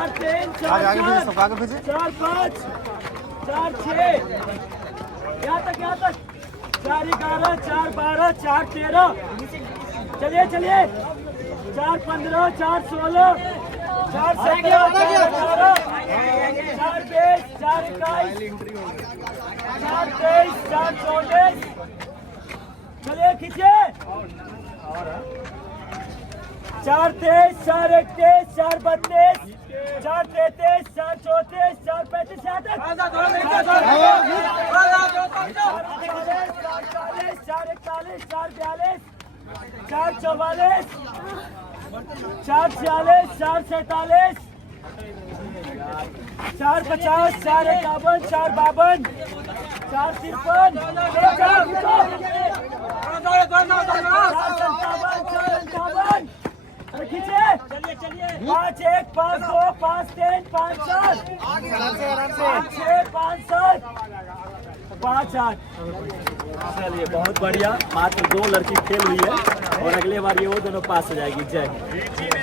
4-3, आगे आगे 4-4, भेजिए, सबको आगे भेजिए। 4-5, 4-6, यहाँ तक 4-11, 4-12, 4-13, चलिए चलिए, 4-15, 4-16, 4-17, 4-18, 4-20, 4-21, 4-23, 4-24, चलिए खींचिए, 4-23, 4-31, 4-32, 4-33, 4-34, 4-35, 4-41, 4-44, 4-46, 4-47, 4-50, 4-51, 4-52, 4-53, 4-57, खींचे, 5-1, 5-2, 5-3, 5-4, 5-6, 5-7, 5-8। चलिए बहुत बढ़िया, मात्र 2 लड़की फेल हुई है और अगले बार ये वो दोनों पास हो जाएगी। जय